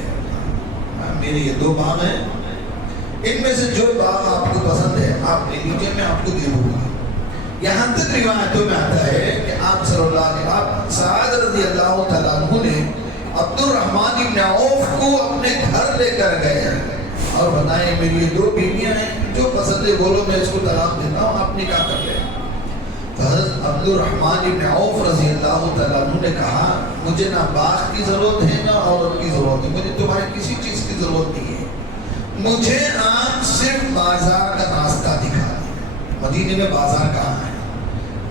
میرے یہ دو باغ ہیں، ان میں سے جو باغ آپ کو پسند ہے آپ لے لیجیے، میں آپ کو دے دوں گا. یہاں تک روایتوں میں آتا ہے کہ آپ صلی اللہ علیہ وسلم سعد رضی اللہ تعالیٰ عنہ نے عبد الرحمن ابن عوف کو اپنے گھر لے کر گئے اور بتائیں میری یہ دو بیویاں ہیں، جو پسند ہے بولو میں اس کو طلاق دیتا ہوں، آپ نکاح کر لیں. حضرت عبد الرحمن ابن عوف رضی اللہ تعالیٰ عنہ نے کہا مجھے نہ باغ کی ضرورت ہے نہ عورت کی ضرورت ہے، مجھے تمہارے کسی چیز کی ضرورت نہیں ہے، مجھے آپ صرف بازار کا راستہ دکھا دیں. مدینے میں بازار کہاں ہے،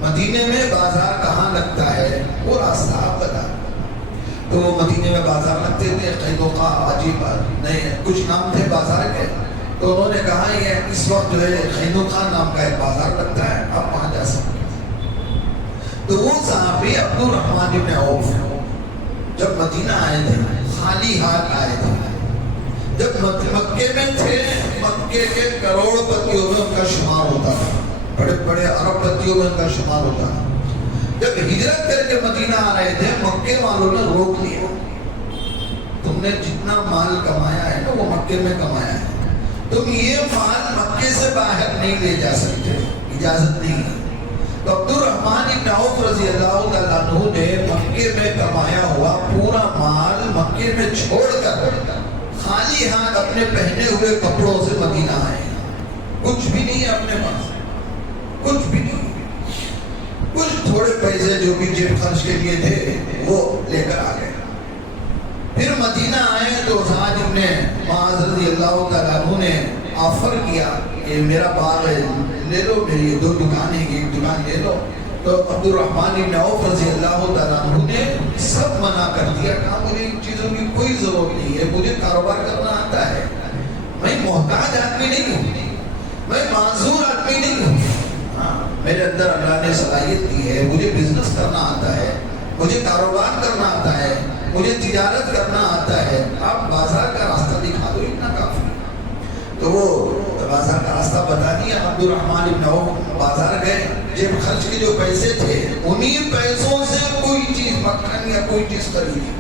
مدینے میں بازار کہاں لگتا ہے وہ راستہ آپ بتا. تو وہ مدینے میں بازار لگتے تھے، قیدوقا عجیب نہیں کچھ نام تھے بازار کے. تو انہوں نے کہا یہ اس وقت جو ہے قیدوقا نام کا ایک بازار لگتا ہے، آپ وہاں جا سکتے. تو وہ صحابی عبد الرحمن ابن عوف جب مدینہ آئے تھے خالی ہاتھ آئے تھے. جب مکے میں تھے مکے کے کروڑ پتیوں میں ان کا شمار ہوتا تھا، بڑے بڑے ارب پتیوں میں ان کا شمار ہوتا تھا. جب ہجرت کر کے مدینہ آ رہے تھے مکے والوں نے روک لیا، تم نے جتنا مال کمایا ہے نا وہ مکے میں کمایا ہے، تم یہ مال مکے سے باہر نہیں لے جا سکتے، اجازت نہیں ہے. تو عبد الرحمن ابن عوف رضی اللہ تعالیٰ عنہ نے مکے میں کمایا ہوا پورا مال مکے میں چھوڑ کر خالی ہاتھ اپنے پہنے ہوئے کپڑوں سے مدینہ آئے. کچھ بھی نہیں ہے اپنے پاس، کچھ بھی نہیں. کچھ تھوڑے پیسے جو بھی جیب خرچ کے لیے تھے وہ لے کر آ گئے. پھر مدینہ آئے تو سعد ابن معاذ رضی اللہ تعالیٰ عنہ نے آفر کیا کہ میرا باغ ہے لے لو، میری یہ دو دکانیں ہیں ایک دکان لے لو. تو عبد الرحمن ابن عوف رضی اللہ تعالیٰ عنہ نے سب منع کر دیا، کہا مجھے ان چیزوں کی کوئی ضرورت نہیں ہے، مجھے کاروبار کرنا آتا ہے، میں محتاج آدمی نہیں ہوں، میں معذور آدمی نہیں ہوں. میرے اندر اللہ نے صلاحیت دی ہے، مجھے بزنس کرنا آتا ہے، مجھے کاروبار کرنا آتا ہے، مجھے تجارت کرنا آتا ہے، آپ بازار کا راستہ دکھا دو اتنا کافی. تو وہ بازار کا راستہ بتا دیا. عبد الرحمن ابن عوف بازار گئے، جیب خرچ کے جو پیسے تھے انہی پیسوں سے کوئی چیز مکھن یا کوئی چیز خریدی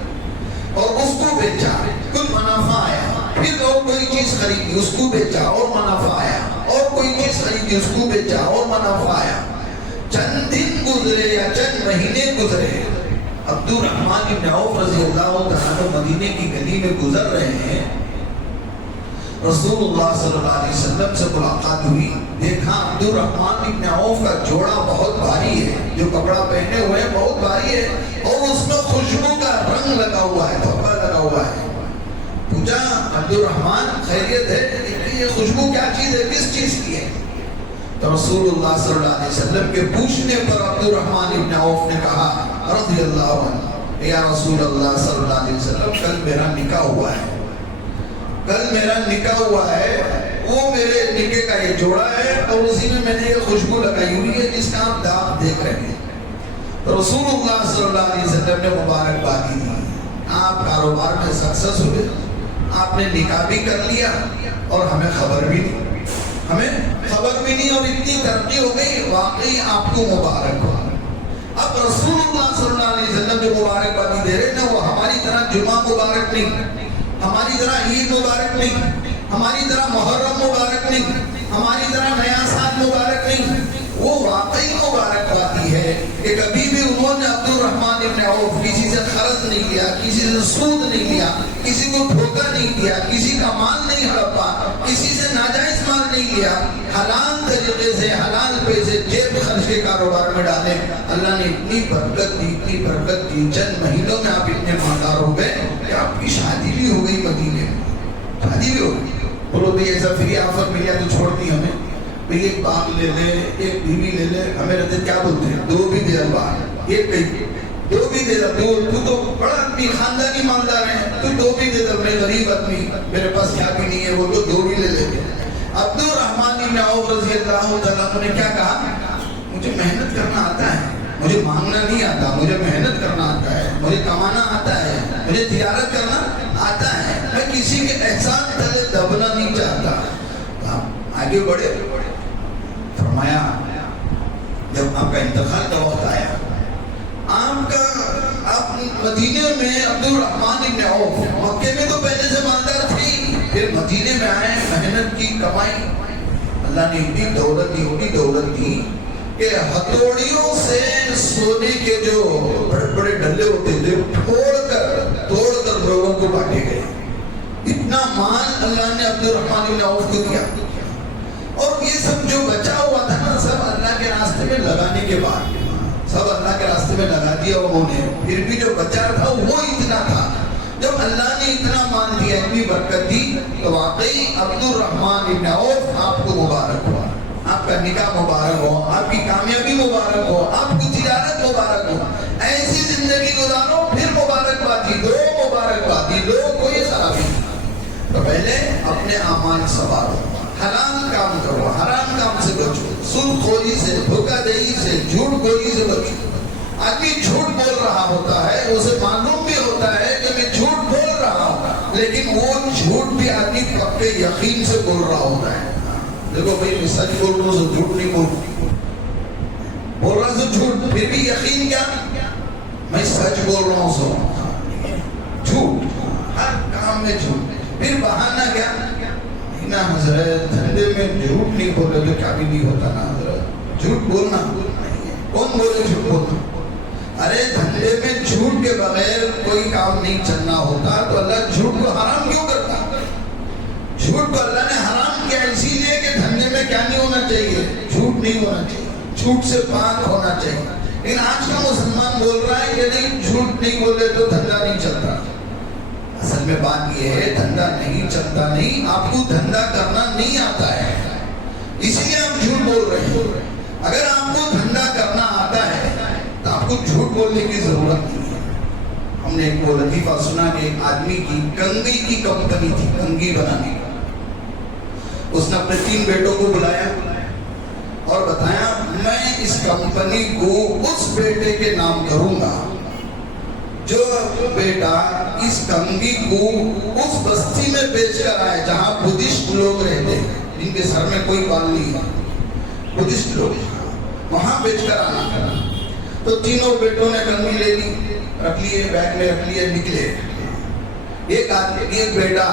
اور اس کو بیچا، کچھ منافع آیا. پھر اور کوئی چیز خریدی اس کو بیچا اور منافع آیا، اور کوئی چیز خریدی اس کو بیچا اور منافع آیا. چند دن گزرے یا چند مہینے گزرے، عبد الرحمن ابن عوف رضی اللہ تعالیٰ مدینے کی گلی میں گزر رہے ہیں. رسول اللہ صلی اللہ علیہ وسلم سے ملاقات ہوئی، دیکھا عبد الرحمن ابن عوف کا جوڑا بہت بھاری ہے، جو کپڑا پہنے ہوئے بہت بھاری ہے اور اس میں خوشبو کا رنگ لگا ہوا ہے، دھبا لگا ہوا ہے. پوچھا عبد الرحمن خیریت ہے؟ یہ خوشبو کیا چیز ہے، کس چیز کی ہے؟ تو رسول اللہ صلی اللہ علیہ وسلم کے پوچھنے پر عبد الرحمن ابن عوف نے کہا رضی اللہ عنہ یا رسول اللہ صلی اللہ علیہ وسلم کل میرا نکاح ہوا ہے، کل میرا نکاح ہوا ہے، وہ میرے نکاح کا یہ جوڑا ہے اور اسی میں نے یہ خوشبو لگائی ہوئی ہے جس کا آپ داغ دیکھ رہے ہیں۔ تو رسول اللہ صلی اللہ علیہ وسلم نے مبارکبادی دی، آپ کاروبار میں سکسیس ہوئے، آپ نے نکاح بھی کر لیا اور ہمیں خبر بھی نہیں، اور اتنی ترقی ہو گئی، واقعی آپ کو مبارک ہو۔ اب رسول اللہ صلی اللہ علیہ وسلم جو مبارکبادی دے رہے ہیں وہ ہماری طرح جمعہ مبارک نہیں، ہماری طرح عید مبارک نہیں، ہماری طرح محرم مبارک نہیں، ہماری طرح نیا سال مبارک نہیں، وہ واقعی مبارکبادی ہے کہ کبھی بھی انہوں نے عبد الرحمن ابن عوف کسی سے قرض نہیں لیا، کسی سے سود نہیں لیا، کسی کو دھوکہ نہیں دیا، کسی کا مال نہیں ہڑپا، کسی سے ناجائز مال نہیں لیا، حلال طریقے سے حلال پیسے جیب خرچ کے کاروبار میں ڈالے۔ اللہ نے اتنی برکت دی، چند مہینوں میں آپ اتنے مالدار ہو گئے کہ آپ کی شادی بھی ہو گئی مدینے میں، شادی بھی ہو گئی۔ بولو بھائی ایسا فری آفر ملیا تو چھوڑ دی ہمیں، بھئی ایک باغ لے لے، ایک بیوی لے لے، ہمیں رہتے کیا بولتے ہیں 2 بھی دے باغ، ایک کہیں 2 بھی دے دو، تو بڑا آدمی خاندانی مالدار ہے، تو 2 بھی دے دو، میں غریب آدمی میرے پاس کیا بھی نہیں ہے، وہ تو 2 بھی لے لیتے۔ عبد الرحمن بن عوف رضی اللہ تعالیٰ عنہ نے کیا کہا؟ مجھے محنت کرنا آتا ہے، مجھے مانگنا نہیں آتا، مجھے محنت کرنا آتا ہے، مجھے کمانا آتا ہے، مجھے تجارت کرنا آتا ہے، میں کسی کے احسان تلے دبنا نہیں چاہتا۔ آگے بڑھے، فرمایا جب آپ کا انتقال کا وقت آیا، آپ مدینے میں عبد الرحمن بن عوف، مکے میں تو پہلے سے مالدار تھی، پھر مدینے میں آئے، محنت کی، کمائی، اللہ نے اتنی دولت دی کہ ہتھوڑیوں سے سونے کے جو بڑے بڑے ڈلے ہوتے تھے توڑ کر لوگوں کو بانٹے گئے۔ اتنا مال اللہ نے عبد الرحمن بن عوف کو دیا، اور یہ سب جو بچا ہوا تھا نا، سب اللہ کے راستے میں لگانے کے بعد سب اللہ کے راستے میں لگا دیا انہوں نے، پھر بھی جو بچا تھا وہ اتنا تھا۔ جب اللہ نے اتنا مان دیا، اتنی برکت دی، تو واقعی عبد الرحمن بن عوف آپ کو مبارک ہوا، آپ کا نکاح مبارک ہو، آپ کی کامیابی مبارک ہو، آپ کی تجارت مبارک ہو، ایسی زندگی گزارو، پھر مبارکبادی دو، کوئی خرابی نہیں۔ تو پہلے اپنے اعمال سنوارو، حلال کام کرو، حرام کام سے بچو، سود خوری سے، دھوکہ دہی سے، جھوٹ گوئی سے بچو۔ آدمی جھوٹ بول رہا ہوتا ہے، اسے معلوم بھی ہوتا ہے کہ میں جھوٹ بول رہا ہوں، لیکن وہ جھوٹ بھی آدمی پکے یقین سے بول رہا ہوتا ہے۔ دیکھو بھائی میں سچ بول رہا ہوں سو جھوٹ نہیں بول رہا سو جھوٹ، پھر بھی یقین کیا؟ میں سچ بول رہا ہوں سو جھوٹ، ہر کام میں جھوٹ، پھر بہانہ کیا؟ نا حضرت دھندے میں جھوٹ نہیں بولے تو کیا بھی نہیں ہوتا نا حضرت، جھوٹ بولنا نہیں ہے، کون بولے جھوٹ بولنا؟ ارے دھندے میں جھوٹ کے بغیر کوئی کام نہیں چلنا ہوتا، تو اللہ جھوٹ کو حرام کیوں کرتا؟ جھوٹ کو اللہ نے حرام کیا اسی لیے کہ دھندے میں کیا نہیں ہونا چاہیے؟ جھوٹ نہیں ہونا چاہیے، جھوٹ سے پاک ہونا چاہیے۔ لیکن آج کا مسلمان بول رہا ہے کہ نہیں جھوٹ نہیں بولے تو دھندا نہیں چلتا۔ اصل میں بات یہ ہے دھندا نہیں چلتا نہیں، آپ کو دھندا کرنا نہیں آتا ہے، اسی لیے آپ جھوٹ بول رہے ہیں۔ اگر آپ کو دھندا کرنا آتا ہے تو آپ کو جھوٹ بولنے کی ضرورت نہیں ہے۔ ہم نے ایک وہ لطیفہ سنا کہ ایک آدمی کی کنگھی کی کمپنی تھی، کنگھی بنانے کی۔ اس نے اپنے 3 بیٹوں کو بلایا اور بتایا میں اس کمپنی کو اس بیٹے کے نام کروں گا جو بیٹا اس کنگھی کو اس بستی میں بیچ کر آئے جہاں بدھسٹ لوگ رہتے ہیں، جن کے سر میں کوئی بال نہیں ہے، بدھسٹ لوگ، وہاں بیچ کر آنا۔ تو تینوں بیٹوں نے کنگھی لے لی، رکھ لیے، بیگ میں رکھ لیے، نکلے۔ ایک بیٹا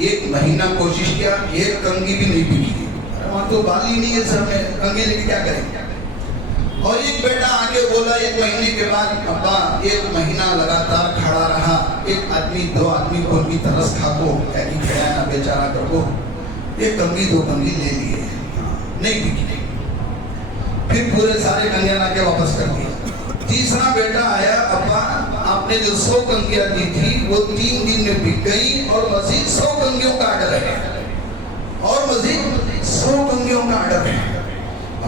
1 مہینہ کوشش کیا، ایک کنگھی بھی نہیں بکی، وہاں تو بال ہی نہیں ہے سر میں، کنگھی لے کے کیا کریں؟ اور ایک بیٹا آگے بولا 1 مہینے کے بعد ابا 1 مہینہ لگاتار کھڑا رہا، 1 آدمی 2 آدمی کو ان کی ترس کھا کو ایسی کھڑا ہے نا بیچارہ کر کو، 1 کنگھی 2 کنگھی لے لیے، نہیں بکی، پھر پورے سارے کنگھیاں لا کے واپس کر دیے۔ تیسرا بیٹا آیا، ابا آپ نے جو 100 کنگھیاں دی تھی وہ 3 دن میں بک گئی اور مزید 100 کنگھیوں کا آرڈر ہے، اور مزید 100 کنگھیوں کا آرڈر ہے۔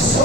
100